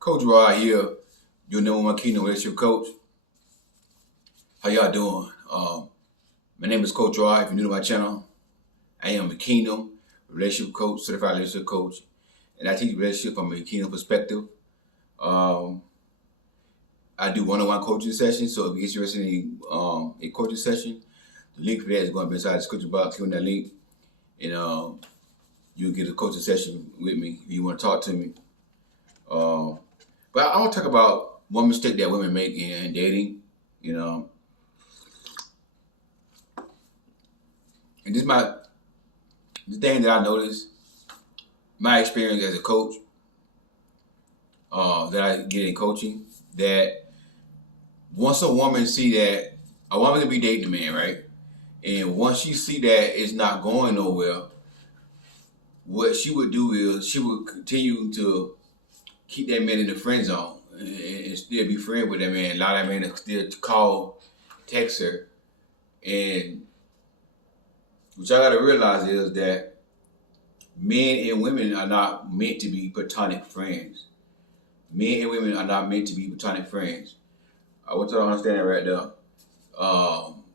Coach Rod here, your number one Kingdom relationship coach. How y'all doing? My name is Coach Rod. If you're new to my channel, I am a Kingdom relationship coach, certified relationship coach, and I teach relationship from a Kingdom perspective. Um, I do one-on-one coaching sessions, so if you're interested in a coaching session, the link for that is going to be inside the description box. Click on that link, and you'll get a coaching session with me if you want to talk to me. But I want to talk about one mistake that women make in dating, and this is the thing that I noticed, my experience as a coach, that I get in coaching, that once a woman see that a woman can be dating a man, right? And once she see that it's not going nowhere, what she would do is she would continue to keep that man in the friend zone and still be friends with that man. Allow that man to still call, text her. And what y'all gotta realize is that men and women are not meant to be platonic friends. Men and women are not meant to be platonic friends. I want y'all to understand that right there.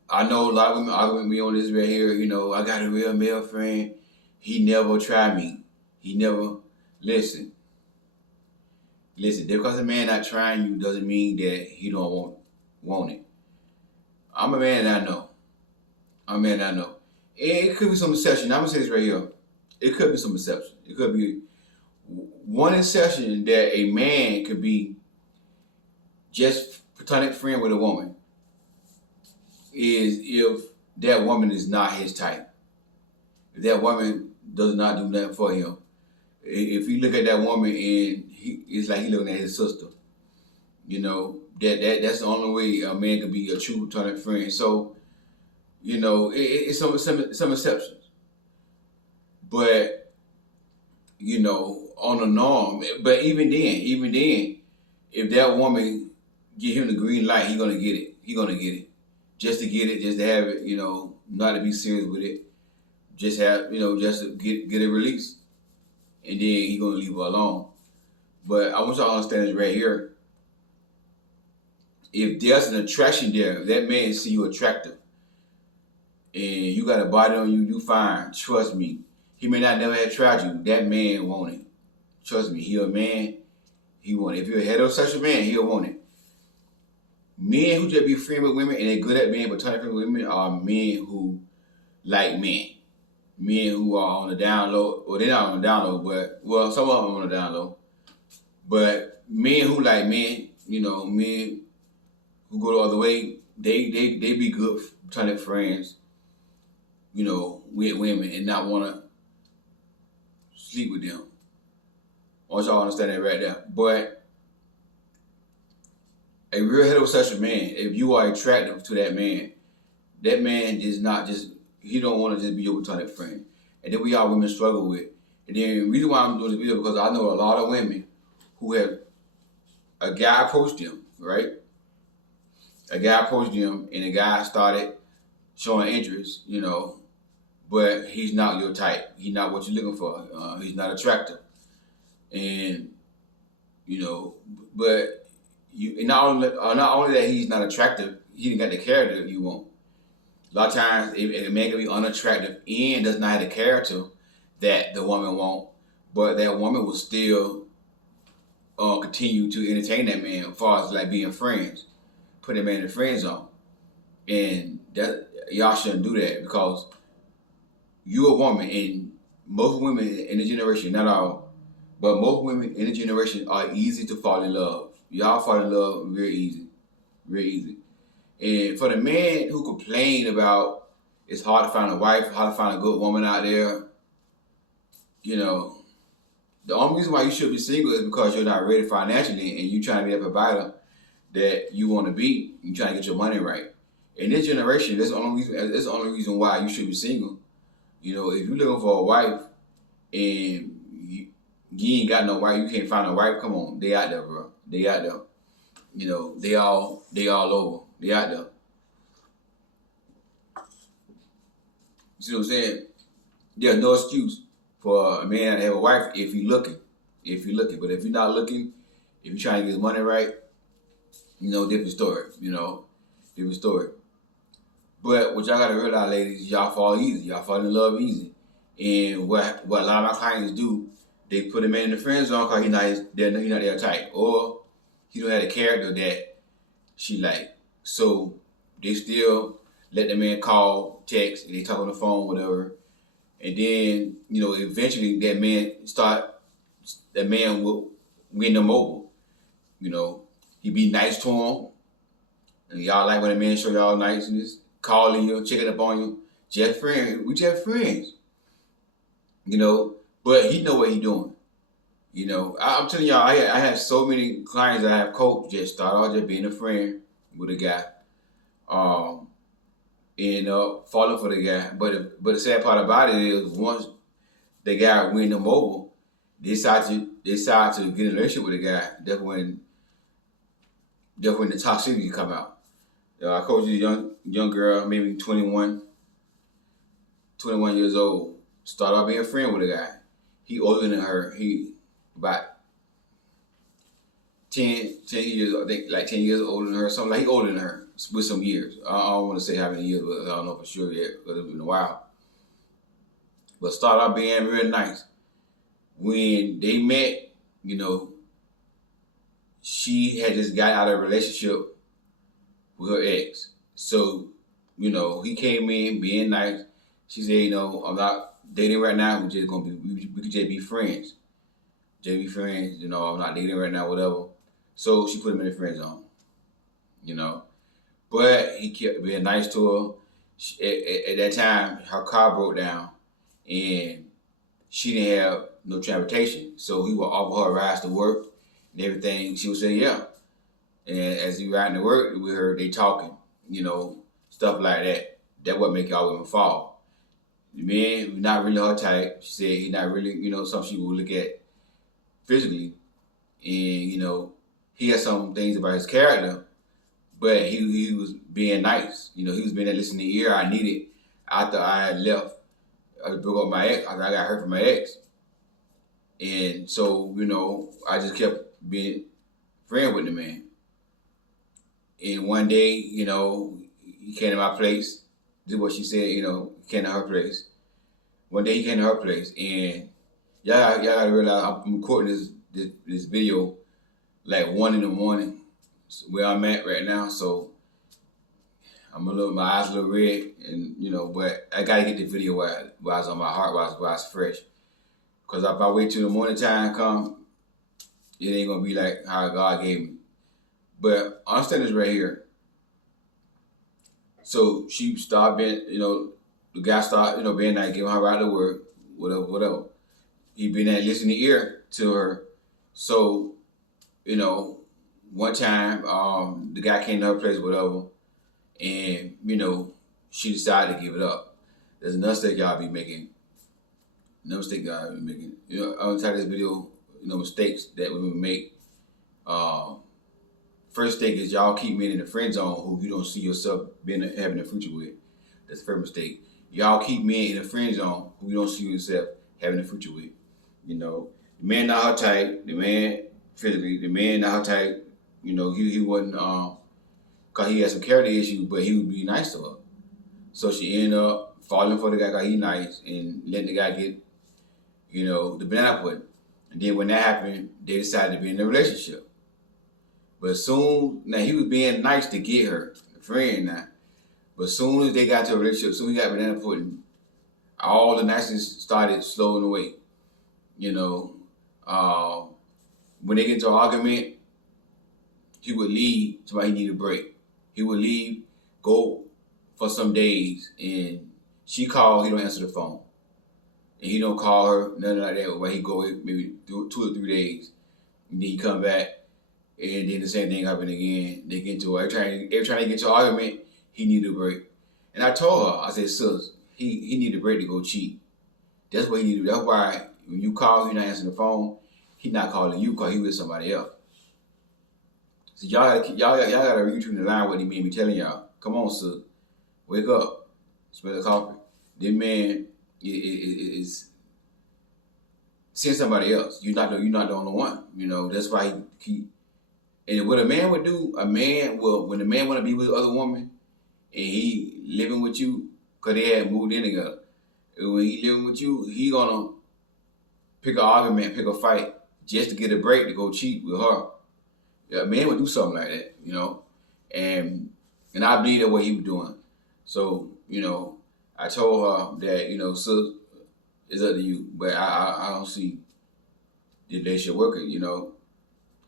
I know a lot of women argue with me on this right here. I got a real male friend. He never tried me. He never listen. Just because a man not trying you doesn't mean that he don't want it. I'm a man that I know. And it could be some exception. I'm gonna say this right here. It could be some exception. It could be one exception that a man could be just platonic friend with a woman is if that woman is not his type. If that woman does not do nothing for him. If you look at that woman and it's like he looking at his sister. That's the only way a man can be a true platonic friend. So, it's some exceptions. But, on the norm, but even then, if that woman give him the green light, he gonna get it. Just to get it, just to have it, not to be serious with it. Just have, just to get it released. And then he gonna leave her alone. But I want y'all to understand this right here. If there's an attraction there, if that man see you attractive, and you got a body on you, you fine. Trust me. He may not never have tried you. That man want it. Trust me. He a man. He want it. If you're a heterosexual man, he'll want it. Men who just be friends with women and they're good at being platonic friends with women are men who like men. Men who are on the down low, or they're not on the down low, but some of them are on the down low. But men who like men, men who go the other way, they be good platonic friends, with women and not want to sleep with them. I want y'all to understand that right there. But a real heterosexual man, if you are attractive to that man is not just, he don't want to just be your platonic friend. And then we all women struggle with. And then the reason why I'm doing this video because I know a lot of women who have a guy approached them, right? A guy approached them and the guy started showing interest, but he's not your type. He's not what you're looking for. He's not attractive. And, but not only that he's not attractive, he didn't got the character you want. A lot of times, a man can be unattractive and does not have the character that the woman want, but that woman will still continue to entertain that man as far as like being friends, put that man in the friend zone. And that y'all shouldn't do that because you're a woman, and most women in the generation, not all, but most women in the generation are easy to fall in love. Y'all fall in love real easy. And for the man who complain about it's hard to find a wife, hard to find a good woman out there, the only reason why you should be single is because you're not ready financially and you trying to be a provider that you want to be. You trying to get your money right. In this generation, that's the only reason why you should be single. If you're looking for a wife and you ain't got no wife, you can't find a wife. Come on, they out there, bro. They out there. They all over. They out there. You see what I'm saying? There's no excuse for a man to have a wife if he's looking. But if you're not looking If you're trying to get his money right, different story. Different story. But what y'all gotta realize, ladies, y'all fall easy. Y'all fall in love easy. And what a lot of my clients do, they put a man in the friend zone because he's not their type, or he don't have a character that she like. So they still let the man call, text, and they talk on the phone, whatever. And then, eventually that man will win them over. He be nice to him. And y'all like when a man show y'all niceness, calling you, checking up on you. Just friends. We just friends. But he know what he doing. I'm telling y'all, I have so many clients that I have coached just start off just being a friend with a guy. End up falling for the guy. But the sad part about it is once the guy win them over, they decide to get in a relationship with the guy. That's when the toxicity come out. I coached this young girl, maybe 21 years old. Started off being a friend with a guy. He older than her. He about 10 years, I think like 10 years older than her. Something like he older than her with some years. I don't want to say how many years, but I don't know for sure yet because it's been a while. But started off being real nice. When they met, she had just got out of a relationship with her ex. So, he came in being nice. She said, I'm not dating right now. We could just be friends. Just be friends. I'm not dating right now, whatever. So she put him in the friend zone. But he kept being nice to her. At that time, her car broke down and she didn't have no transportation. So he would offer her rides to work and everything. She would say, yeah. And as he riding to work with her, they talking, stuff like that. That what make y'all women fall. The man not really her type. She said he's not really, something she would look at physically. And, he had some things about his character, but he was being nice. He was being that listening ear I needed after I had left. I broke up with my ex. I got hurt from my ex. And so, I just kept being friend with the man. And one day, he came to my place. Did what she said, he came to her place. One day he came to her place, and y'all gotta realize I'm recording this video like 1 a.m, where I'm at right now. So my eyes a little red, and but I gotta get the video while I was on my heart, while I was fresh. Cause if I wait till the morning time come, it ain't gonna be like how God gave me. But understand this right here. So she started being, the guy started, being like giving her a ride to work, whatever. He been that listening ear to her. So, one time, the guy came to her place, whatever, and, she decided to give it up. There's another mistake y'all be making. Another mistake y'all be making. I'm gonna tell this video, mistakes that women make. First mistake is y'all keep men in the friend zone who you don't see yourself having a future with. That's the first mistake. Y'all keep men in the friend zone who you don't see yourself having a future with. The man not her type. The man physically, the man not her type. He wasn't cause he had some character issues, but he would be nice to her. So she ended up falling for the guy cause he nice and letting the guy get, the banana pudding. And then when that happened, they decided to be in a relationship. But now he was being nice to get her, a friend now. But soon as they got to a relationship, soon as he got banana pudding, all the niceness started slowing away. When they get into an argument, he would leave, somebody needed a break. He would leave, go for some days, and she called, he don't answer the phone. And he don't call her, nothing like that, where he go maybe 2 or 3 days. And then he come back, and then the same thing happened again. They get into every time they get to an argument, he needed a break. And I told her, I said, sis, he needed a break to go cheat. That's what he needed. That's why when you call, he not answering the phone. He not calling you because he with somebody else. So y'all gotta read between the line what he made me telling y'all. Come on, sis, wake up, smell the coffee. This man is seeing somebody else. You're not the only one. That's why and what a man would do, when a man want to be with other woman and he living with you, cause they had moved in together. And when he living with you, he gonna pick an argument, pick a fight just to get a break to go cheat with her. Yeah, a man would do something like that, and I believe that's what he was doing. So, I told her that, so it's up to you, but I don't see the relationship working,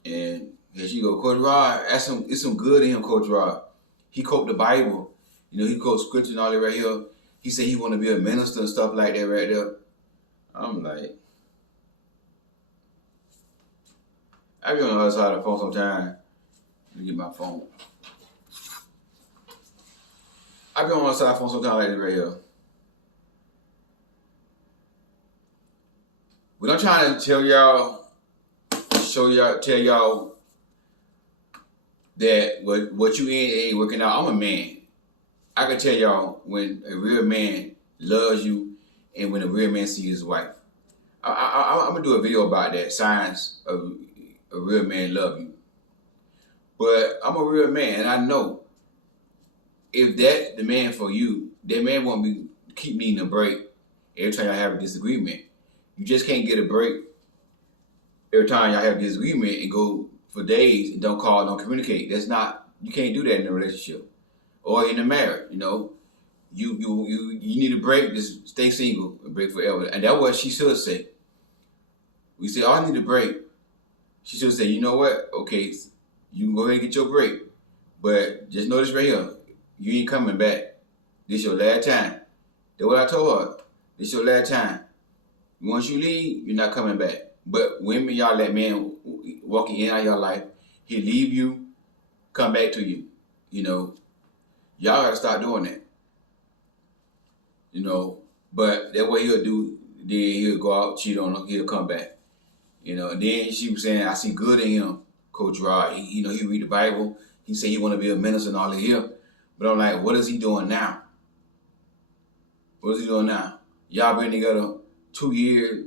and here she go, Coach Rod, it's some good in him, Coach Rod. He quote the Bible, he quotes scripture and all that right here. He said he want to be a minister and stuff like that right there. I'm like, I be on the other side of the phone sometimes. Let me get my phone. I be on the other side of the phone sometimes like this right here. But I'm trying to tell y'all that what you in ain't working out. I'm a man. I can tell y'all when a real man loves you and when a real man sees his wife. I'm gonna do a video about that, signs of a real man love you. But I'm a real man, and I know if that's the man for you, that man won't keep needing a break every time y'all have a disagreement. You just can't get a break every time y'all have a disagreement and go for days and don't call, don't communicate. You can't do that in a relationship or in a marriage. You need a break. Just stay single and break forever. And that's what she should say. We say, I need a break. She should say, you know what? Okay, you can go ahead and get your break. But just know this right here. You ain't coming back. This your last time. That's what I told her. This your last time. Once you leave, you're not coming back. But women, y'all let men walking in and out of your life. He leave you, come back to you. Y'all gotta start doing that. But that's what he'll do. Then he'll go out, cheat on her, he'll come back. And then she was saying, I see good in him, Coach Rod. He read the Bible. He said he want to be a minister and all of here. But I'm like, what is he doing now? What is he doing now? Y'all been together 2 years.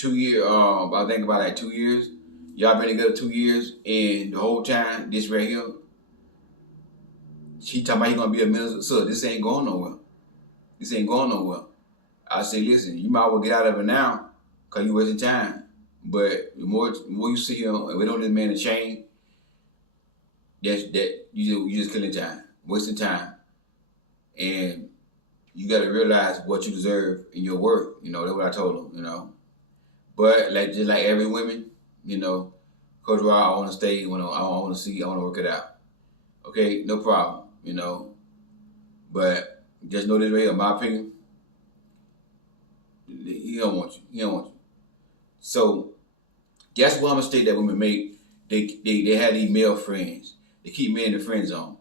I think about like 2 years. Y'all been together 2 years, and the whole time, this right here, she talking about he gonna be a minister. So this ain't going nowhere. This ain't going nowhere. I say, listen, you might as well get out of it now, cause you wasting time. But the more you see him, and we don't this man to change, that you just killing time, wasting time, and you got to realize what you deserve in your worth. That's what I told him. But just like every woman, Coach Rod, I want to stay. I want to work it out. Okay, no problem. But just know this right here, in my opinion, he don't want you. So that's one mistake that women make. They have these male friends. They keep men in the friend zone.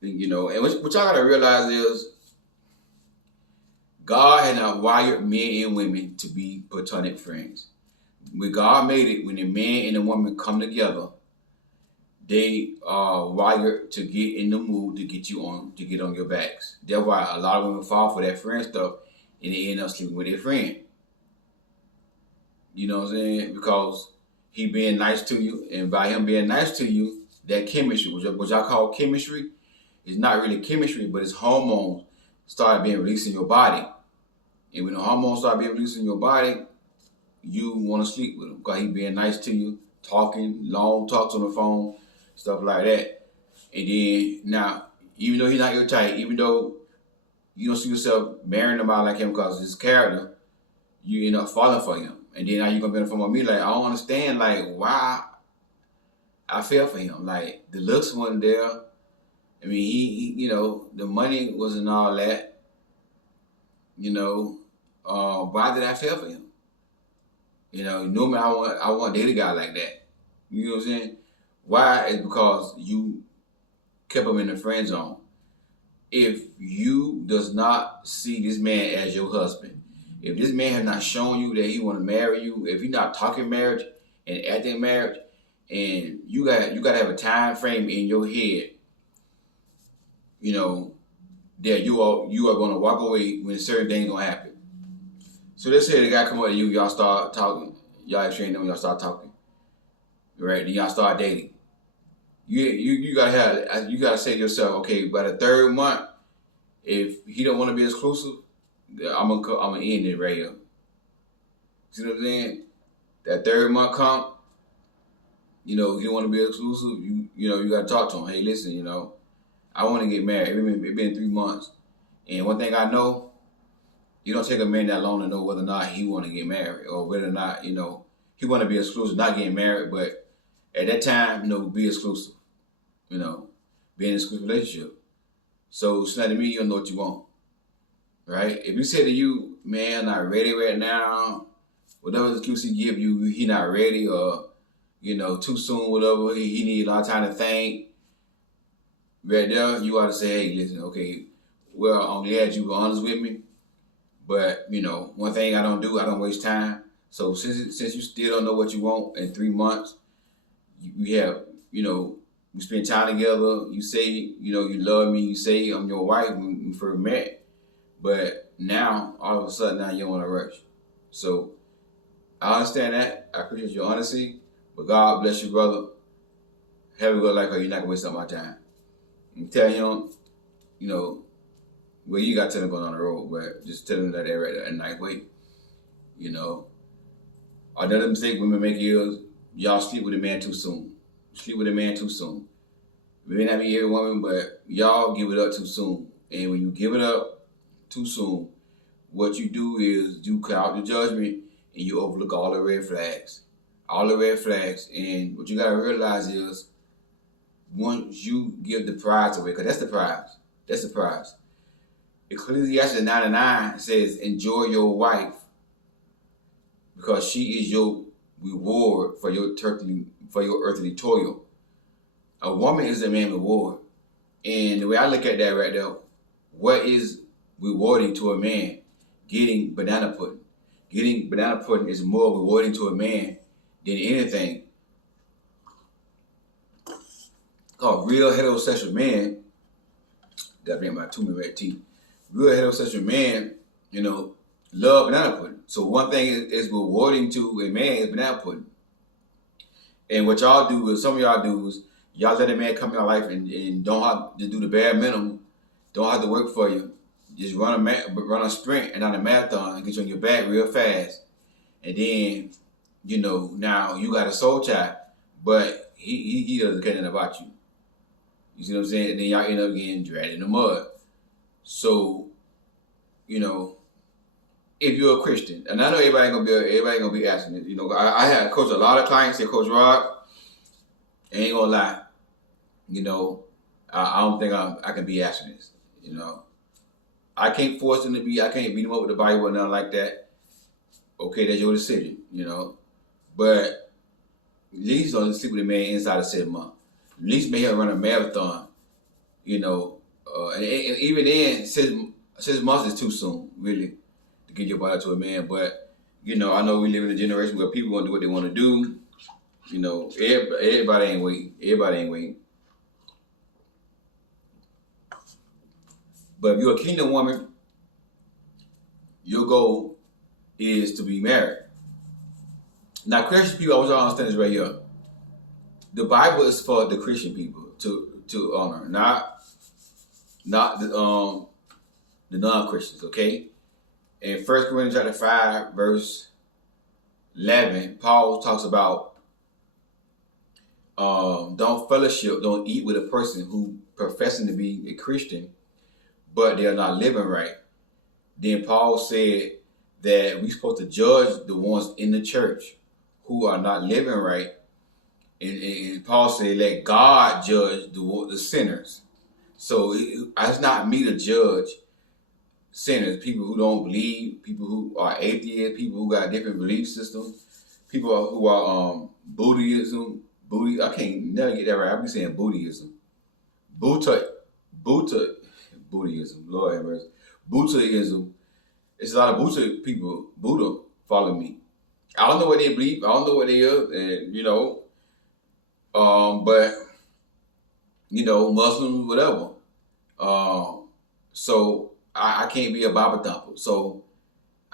And what y'all gotta realize is God had not wired men and women to be platonic friends. When God made it, when the man and the woman come together, they are wired to get in the mood to get on your backs. That's why a lot of women fall for that friend stuff and they end up sleeping with their friend. You know what I'm saying? Because he being nice to you, and by him being nice to you, that chemistry, what y'all call chemistry, is not really chemistry, but it's hormones start being released in your body. And when the hormones start being released in your body, you want to sleep with him because he being nice to you, talking, long talks on the phone, stuff like that. And then now, even though he's not your type, even though you don't see yourself marrying him out like him because of his character, you end up falling for him. And then now you're going to benefit from me. Like, I don't understand, like, why I fell for him. Like, the looks wasn't there. I mean, he the money wasn't all that. Why did I fail for him? Normally I want to date a guy like that. You know what I'm saying? Why? It's because you kept him in the friend zone. If you does not see this man as your husband, if this man has not shown you that he want to marry you, if you're not talking marriage and acting marriage, and you got to have a time frame in your head, that you are going to walk away when certain things gonna happen. So let's say the guy come up to you, y'all start talking, y'all exchange them, y'all start talking, right? Then y'all start dating. You gotta say to yourself, okay, by the third month, if he don't want to be exclusive, I'm gonna end it right here. See what I'm saying? That third month come, you don't want to be exclusive. You gotta talk to him. Hey, listen, I want to get married. It's been 3 months, and one thing I know, you don't take a man that long to know whether or not he want to get married or whether or not he want to be exclusive, not getting married, but at that time, be exclusive. Be in an exclusive relationship. So it's not to me, you don't know what you want, right? If you say to you, man, not ready right now, whatever excuse he give you, he not ready or too soon, whatever, he need a lot of time to think. Right there, you ought to say, hey, listen, okay, well, I'm glad you were honest with me, but one thing I don't waste time. So since you still don't know what you want in 3 months, we have, we spend time together. You say, you love me. You say I'm your wife when we first met. But now, all of a sudden, now you don't want to rush. So I understand that. I appreciate your honesty. But God bless you, brother. Have a good life, or you're not going to waste up my time. And tell him, well, you got to tell him going on the road, but just tell him that they're right a nice way. Another mistake women make is y'all sleep with a man too soon. Sleep with a man too soon. It may not be every woman, but y'all give it up too soon. And when you give it up too soon, what you do is you cloud the judgment and you overlook all the red flags. All the red flags. And what you got to realize is once you give the prize away, because that's the prize. That's the prize. Ecclesiastes 9:9 says, enjoy your wife because she is your reward for your earthly toil. A woman is a man's reward. And the way I look at that right there, what is rewarding to a man? Getting banana pudding. Getting banana pudding is more rewarding to a man than anything. Called real heterosexual man, gotta bring my 2 minute red tea. Real heterosexual man, love banana pudding. So one thing is rewarding to a man is banana pudding. And what y'all do is, some of y'all do is, y'all let a man come in your life and don't have to do the bare minimum, don't have to work for you. Just run a sprint and not a marathon and get you on your back real fast. And then, now you got a soul tie, but he doesn't care nothing about you. You see what I'm saying? And then y'all end up getting dragged in the mud. So, if you're a Christian, and I know everybody gonna be asking it. I had coached a lot of clients. Say, Coach Rod, ain't gonna lie. I don't think I can be asking this. I can't force them to be. I can't beat them up with the Bible or nothing like that. Okay, that's your decision. But at least don't sleep with a man inside of 7 months. At least make him run a marathon. And even then, 6 months is too soon, really, to get your body to a man. But I know we live in a generation where people want to do what they want to do. Everybody ain't waiting. Everybody ain't waiting. But if you're a kingdom woman, your goal is to be married. Now, Christian people, I want y'all to understand this right here. The Bible is for the Christian people to honor, not the non-Christians, okay? In 1 Corinthians chapter 5, verse 11, Paul talks about don't eat with a person who professing to be a Christian, but they are not living right. Then Paul said that we're supposed to judge the ones in the church who are not living right. And Paul said, let God judge the sinners. So it's not me to judge sinners, people who don't believe, people who are atheists, people who got different belief systems, people who are Buddhism. I can't never get that right. I'll be saying Buddhism. Buddhism. Lord have mercy. Buddhism. It's a lot of Buddha follow me. I don't know what they believe. I don't know what they are, and but Muslims, whatever. So I can't be a Baba thumper. So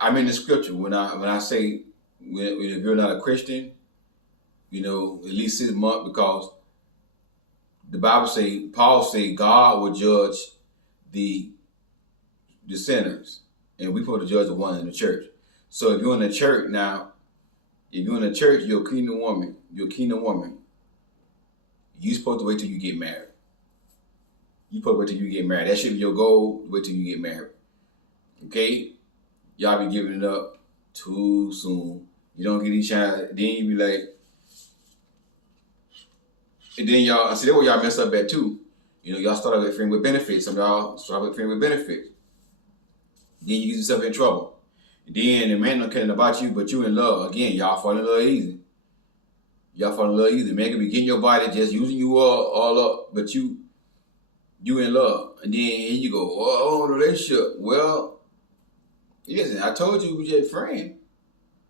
I'm in the scripture when I say when if you're not a Christian, at least 6 months, because the Bible say, Paul say, God will judge the sinners, and we supposed to judge the one in the church. So if you're in the church now, if you're in the church, you're a kingdom woman. You're a kingdom woman. You're supposed to wait till you get married. You supposed to wait till you get married. That should be your goal. Wait till you get married. Okay? Y'all be giving it up too soon. You don't get each other. Then you be like, and then y'all, see, that's where y'all mess up at too. Y'all start out with friend with benefits. Some of y'all start with friend with benefits. Then you get yourself in trouble. Then the man don't care about you, but you in love. Again, y'all fall in love easy. Y'all fall in love easy. Man can be getting your body, just using you all up, but you in love. And then here you go, oh, relationship. Well, listen, I told you we just friends.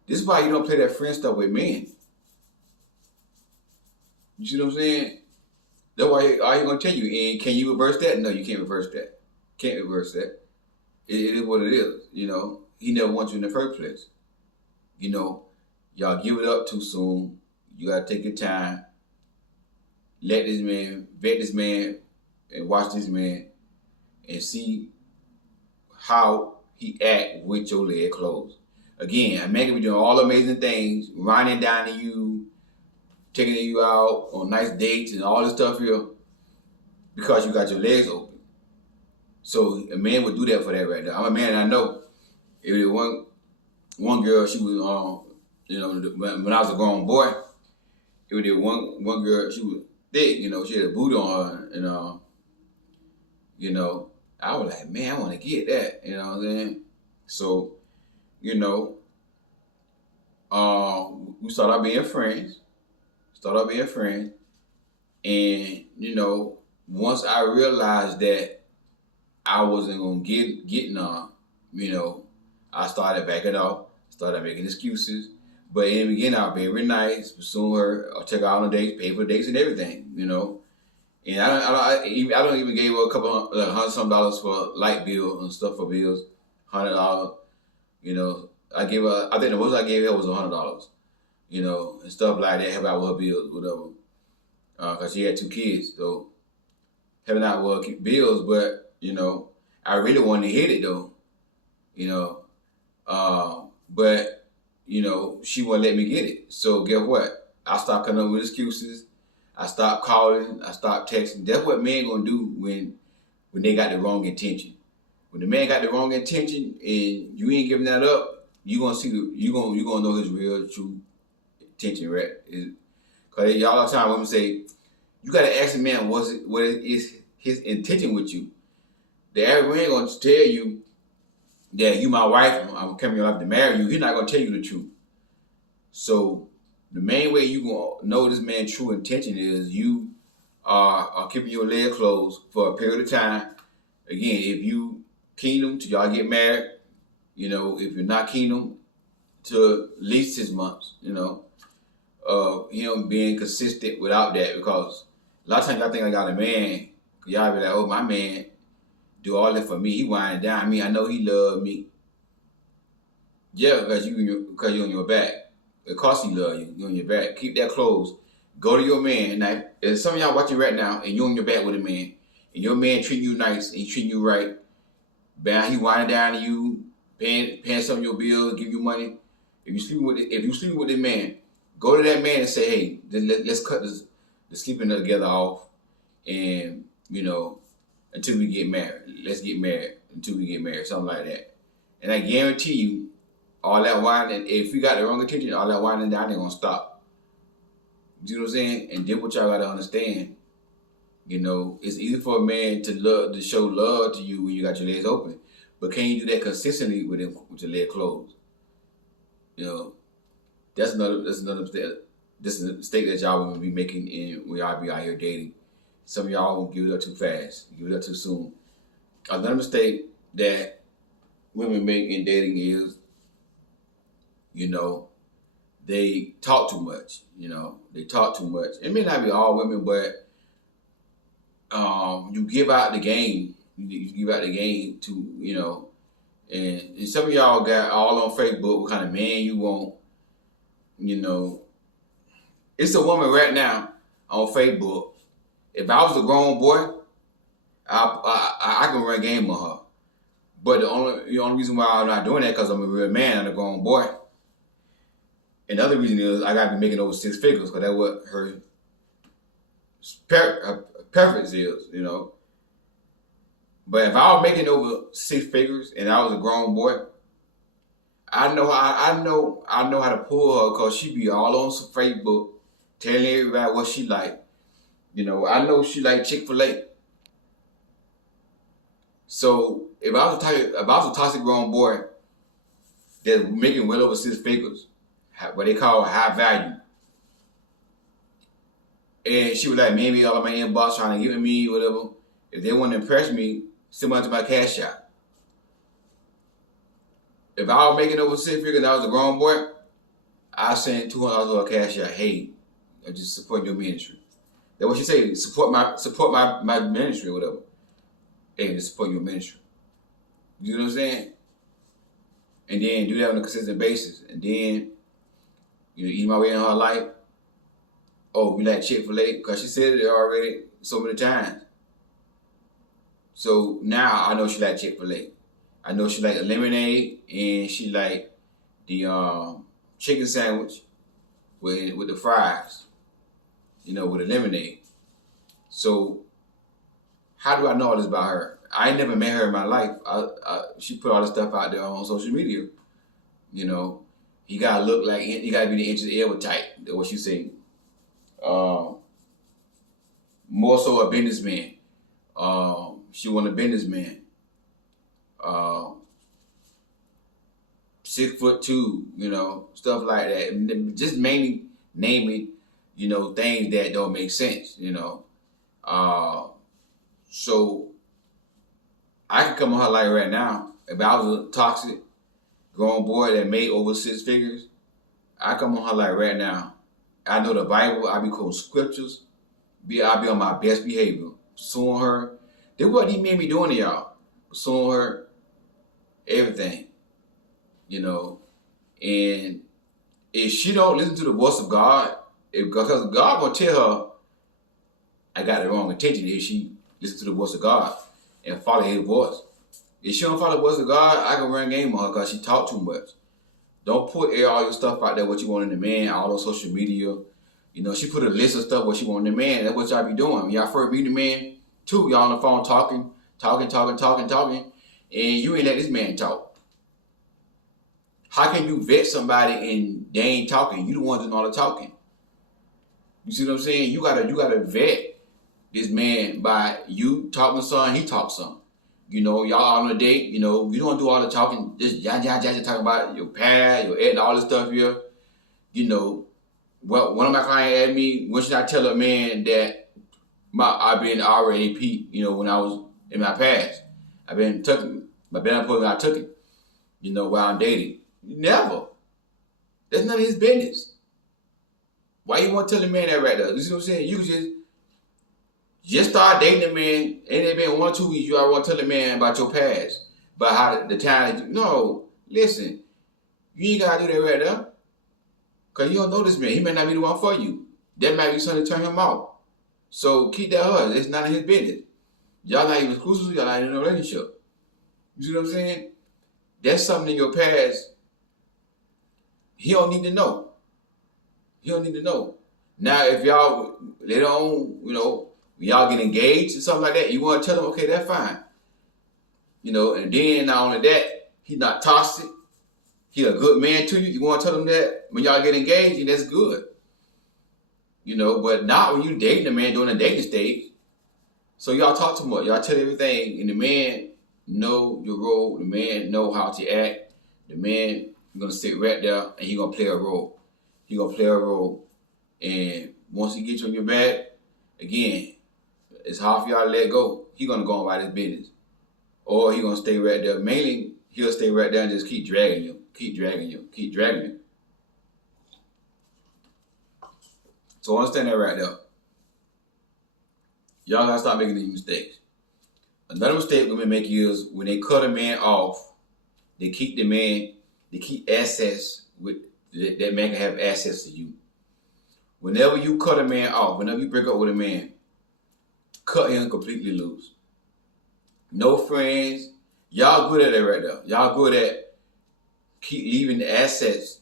This is why you don't play that friend stuff with men. You see what I'm saying? That's why all you gonna tell you. And can you reverse that? No, you can't reverse that. Can't reverse that. It is what it is. He never wants you in the first place. Y'all give it up too soon. You gotta take your time. Let this man, vet this man, and watch this man, and see how he act with your leg closed. Again, a man can be doing all amazing things, riding down to you, taking you out on nice dates and all this stuff here, because you got your legs open. So a man would do that for that right there. I'm a man, and I know. If there one girl, she was when I was a grown boy, if there one girl, she was thick, she had a booty on her, and I was like, man, I want to get that, you know what I'm saying? So, we started out being friends. And, once I realized that I wasn't going to get none, I started backing off, started making excuses. But in the beginning, I was very nice, pursuing her, I'll take her out on dates, pay for dates and everything, And I don't even give her a couple $100 for light bill and stuff for bills, $100. I think the most I gave her was $100. And stuff like that, help out with her bills, whatever. Cause she had 2 kids, so helping out with her bills. But I really wanted to hit it though. But she wouldn't let me get it. So guess what? I stopped coming up with excuses. I stopped calling. I stopped texting. That's what men gonna do when they got the wrong intention. When the man got the wrong intention and you ain't giving that up, you gonna see you gonna know his real true intention, right? Cause y'all all the time women say you gotta ask a man what is his intention with you. The average man gonna tell you that you my wife, I'm coming in your life to marry you. He's not gonna tell you the truth. So the main way you gonna know this man's true intention is you are keeping your leg closed for a period of time. Again, if you kingdom till y'all get married, if you're not kingdom, to at least 6 months, him being consistent without that, because a lot of times y'all think I got a man, y'all be like, oh, my man do all that for me, he winding down me, I know he love me. Yeah, because you're on your back. Of course he love you. You're on your back. Keep that closed. Go to your man. Now, if some of y'all watching right now and you're on your back with a man, and your man treat you nice and he treat you right, man, he winding down to you, paying some of your bills, give you money. If you sleeping with the man, go to that man and say, hey, let's cut the sleeping together off, and until we get married. Let's get married until we get married, something like that. And I guarantee you, all that whining, if you got the wrong intention, all that whining down, they're gonna stop. You see what I'm saying? And then what y'all gotta understand, it's easy for a man to show love to you when you got your legs open, but can you do that consistently with your leg closed? That's another mistake. This is a mistake that y'all will be making when y'all be out here dating. Some of y'all won't give it up too fast, give it up too soon. Another mistake that women make in dating is, they talk too much. They talk too much. It may not be all women, but you give out the game. You give out the game to, And some of y'all got all on Facebook what kind of man you want. You know, it's a woman right now on Facebook. If I was a grown boy, I can run game on her. But the only reason why I'm not doing that because I'm a real man and a grown boy. And the other reason is I gotta be making over 6 figures because that's what her preference is, you know. But if I was making over 6 figures and I was a grown boy, I know how to pull her because she be all on some Facebook telling everybody what she like. You know, I know she like Chick-fil-A. So if I was a toxic grown boy that's making well over 6 figures, what they call high value, and she was like maybe all of my inbox trying to give me whatever, if they want to impress me, send money to my cash app. If I was making over 6 figures and I was a grown boy, I send $200 to a cash app. Hey, I just support your ministry. That's what she say. Support my ministry or whatever. Hey, just support your ministry. You know what I'm saying? And then do that on a consistent basis. And then, you know, eat my way in her life. Oh, we like Chick-fil-A? Because she said it already so many times. So now I know she like Chick-fil-A. I know she like a lemonade and she like the chicken sandwich with the fries, you know, with the lemonade. So how do I know all this about her? I ain't never met her in my life. She put all this stuff out there on social media. You know, he gotta look like, he gotta be the inch of the elbow type. That's what she said. More so a businessman. She want a businessman. 6'2", you know, stuff like that. Just mainly naming, you know, things that don't make sense, you know. So I can come on her life right now. If I was a toxic grown boy that made over 6 figures, I come on her life right now. I know the Bible. I be quoting scriptures. I be on my best behavior. Pursuing her. This what he made me doing to y'all. Pursuing her. Everything. You know. And if she don't listen to the voice of God, because God gonna tell her I got the wrong intention if she listen to the voice of God and follow his voice. If she don't follow the voice of God, I can run game on her because she talk too much. Don't put all your stuff out there, what you want in the man, all on social media. You know, she put a list of stuff what she want in the man. That's what y'all be doing. When y'all first meet the man, too, y'all on the phone talking, and you ain't let this man talk. How can you vet somebody and they ain't talking? You the one doing all the talking. You see what I'm saying? You gotta vet this man by you talking some, he talk some. You know, y'all on a date, you know, you don't do all the talking, just talking about your past, your ex, all this stuff here. You know, well, one of my clients asked me, when should I tell a man that I've been RAP, you know, when I was in my past. I've been tucking, my bad when I took it, you know, while I'm dating. Never. That's none of his business. Why you want to tell a man that right there? You see what I'm saying? You can just start dating a man, and it been 1 or 2 weeks, you already want to tell a man about your past, about how the time that no, listen, you ain't gotta do that right there. Cause you don't know this man. He may not be the one for you. That might be something to turn him off. So keep that hard. It's none of his business. Y'all not even exclusive, y'all not in a relationship. You see what I'm saying? That's something in your past he don't need to know. He don't need to know. Now if y'all later on, you know, y'all get engaged or something like that, you want to tell him, okay, that's fine. You know, and then not only that, he's not toxic. He a good man to you. You want to tell him that when y'all get engaged, and that's good. You know, but not when you dating a man during a dating stage. So y'all talk too much. Y'all tell everything, and the man know your role. The man know how to act. The man gonna sit right there, and he gonna play a role. He gonna play a role, and once he gets you on your back, again, it's hard for y'all to let go. He gonna go on about his business, or he gonna stay right there. Mainly, he'll stay right there and just keep dragging you. Keep dragging you. So understand that right there. Y'all gotta stop making these mistakes. Another mistake women make is when they cut a man off They keep the man, they keep access with that man can have access to you. Whenever you cut a man off, whenever you break up with a man, cut him completely loose. No friends. Y'all good at that right there. Y'all good at keep leaving the assets,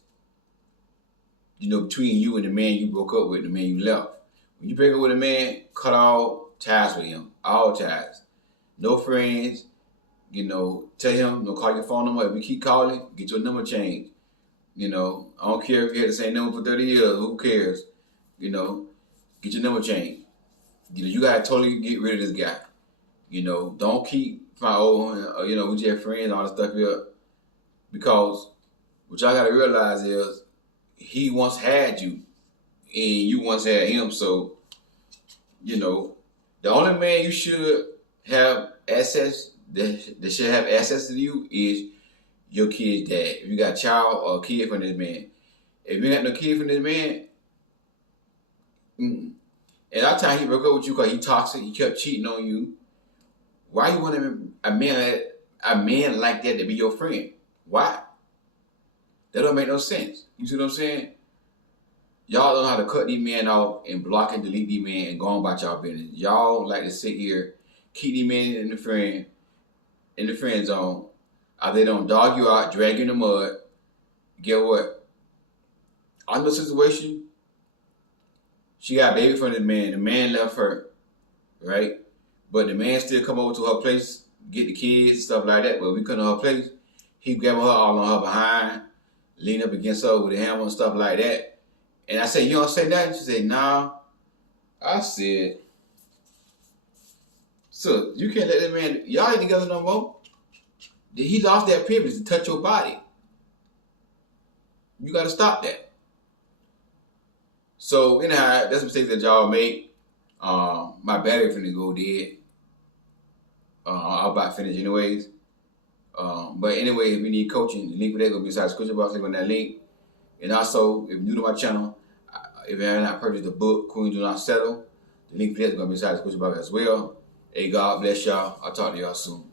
between you and the man you broke up with, the man you left. When you break up with a man, cut all ties with him. All ties. No friends. Tell him, don't call your phone number. If you keep calling, get your number changed. I don't care if you had the same number for 30 years. Who cares? Get your number changed. You gotta totally get rid of this guy. Don't keep my old, we just friends, all this stuff here. Because what y'all gotta realize is he once had you and you once had him. So, the only man you should have access, that should have access to you is your kid's dad. If you got a child or a kid from this man. If you got no kid from this man, and that time he broke up with you because he toxic, he kept cheating on you. Why you want a man like that to be your friend? Why? That don't make no sense. You see what I'm saying? Y'all don't know how to cut these men off and block and delete these men and go on about y'all business. Y'all like to sit here, keep these men in the friend zone. They don't dog you out, drag you in the mud. Get what? On the situation, she got a baby from the man. The man left her, right? But the man still come over to her place, get the kids and stuff like that. But we couldn't her place. He grabbing her all on her behind, lean up against her with a hammer and stuff like that. And I said, you don't say that? She said, nah. I said, so you can't let that man, y'all ain't together no more. He lost that privilege to touch your body. You got to stop that. So, that's a mistake that y'all make. My battery finna go dead. I'll about finish anyways. But anyway, if you need coaching, the link for that gonna be inside the description box. Click on that link. And also, if you're new to my channel, if you have not purchased the book, Queens Do Not Settle, the link for that is gonna be inside the description box as well. Hey, God bless y'all. I'll talk to y'all soon.